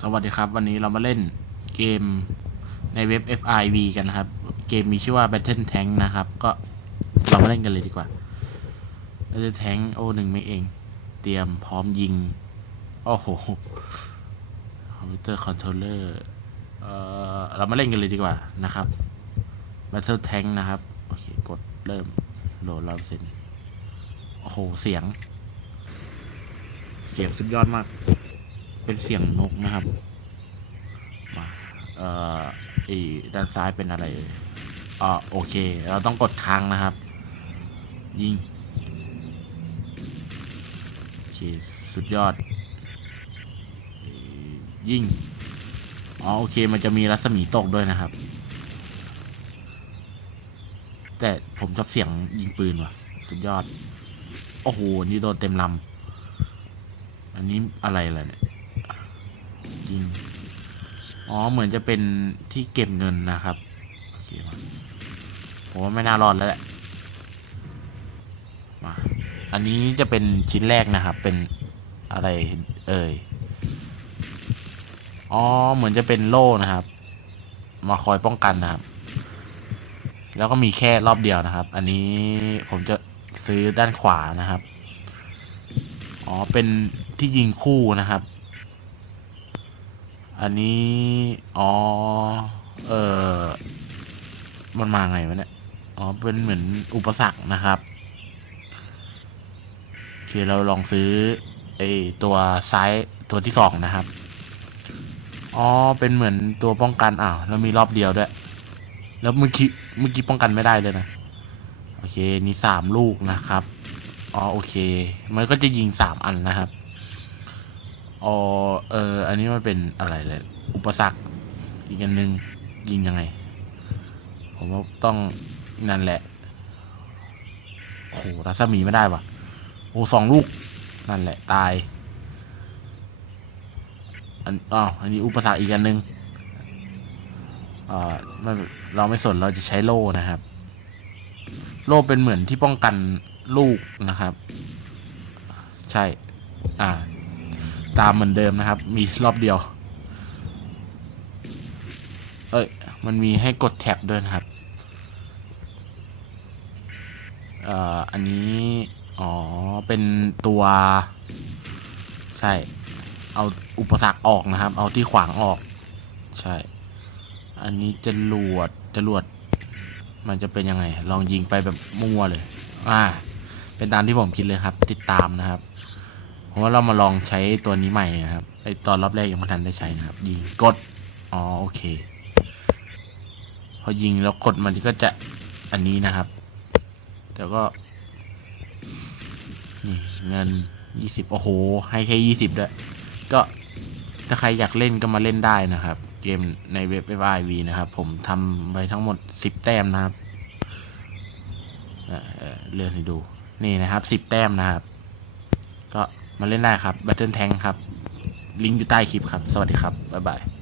สวัสดีครับวันนี้เรามาเล่นเกมในเว็บ FIV กันนะครับ เกมมีชื่อว่า Battle Tank นะครับ ก็เรามาเล่นกันเลยดีกว่า Battle Tank โอหนึ่งไม่เอง เตรียมพร้อมยิง โอ้โหคอมพิวเตอร์คอนโทรลเลอร์เอ่อเรามาเล่นกันเลยดีกว่านะครับ Battle Tank นะครับ โอเค กดเริ่มโหลดเราเสร็จโอ้โห เสียง เสียงสุดยอดมาก เป็นเสียงนกนะครับมาเอ่อไอีด้านซ้ายเป็นอะไรอ่ยอ่าโอเค เราต้องกดค้างนะครับ ยิงโอเคสุดยอด ยิงอ๋อโอเคมันจะมีรัศมีตกด้วยนะครับ แต่ผมชอบเสียงยิงปืนว่ะ สุดยอด โอ้โห นี่โดนเต็มลำอันนี้อะไรล่ะเนี่ย ยิง อ๋อ เหมือนจะเป็นที่เก็บเงินนะครับโอเคมาผมว่าไม่น่ารอดแล้วแหละ มา อันนี้จะเป็นชิ้นแรกนะครับ เป็นอะไรเอ่ย อ๋อ เหมือนจะเป็นโล่นะครับ มาคอยป้องกันนะครับ แล้วก็มีแค่รอบเดียวนะครับ อันนี้ผมจะซื้อด้านขวานะครับ อ๋อ เป็นที่ยิงคู่นะครับ อันนี้ อ๋อ เออ มันมาไงวะเนี่ย อ๋อ เป็นเหมือนอุปสรรคนะครับ โอเค เราลองซื้อไอตัวซ้ายตัวที่สองนะครับ อ๋อ เป็นเหมือนตัวป้องกัน อ้าวแล้วมีรอบเดียวด้วย แล้วเมื่อกี้เมื่อกี้ป้องกันไม่ได้เลยนะ โอเค นี่สามลูกนะครับ อ๋อ โอเค มันก็จะยิงสามอันนะครับ อ๋อเออ อันนี้มันเป็นอะไรเลย อุปสรรค อีกอันหนึ่งยิงยังไง ผมว่าต้องนั่นแหละโอ้โหรัศมีไม่ได้วะโอ้สองลูก นั่นแหละ ตาย อันอ๋ออันนี้อุปสรรคอีกอันหนึ่งเอ่อไม่เราไม่สนเราจะใช้โล่นะครับ โล่เป็นเหมือนที่ป้องกันลูกนะครับ ใช่ อ่า ตามเหมือนเดิมนะครับ มีรอบเดียว เอ้ย มันมีให้กดแท็บด้วยนะครับเอ่ออันนี้ อ๋อ เป็นตัว ใช่ เอาอุปสรรคออกนะครับ เอาที่ขวางออก ใช่ อันนี้จะรวดจะรวด มันจะเป็นยังไง ลองยิงไปแบบมั่วเลย อ่า เป็นตามที่ผมคิดเลยครับ ติดตามนะครับ ว่าเรามาลองใช้ตัวนี้ใหม่นะครับไอตอนรอบแรกยังไม่ทันได้ใช้นะครับยิงกดอ๋อโอเค พอยิงแล้วกดมันก็จะอันนี้นะครับ แต่ก็นี่เงินยี่สิบโอ้โห ให้แค่ยี่สิบด้วยก็ถ้าใครอยากเล่นก็มาเล่นได้นะครับ เกมในเว็บ FIV นะครับ ผมทำไว้ทั้งหมดสิบแต้มนะครับเออเอ่อเลื่อนให้ดูนี่นะครับสิบแต้มนะครับ ก็ มาเล่นได้ครับ Battle Tank ครับ ลิงก์อยู่ใต้คลิปครับ สวัสดีครับ บ๊ายบาย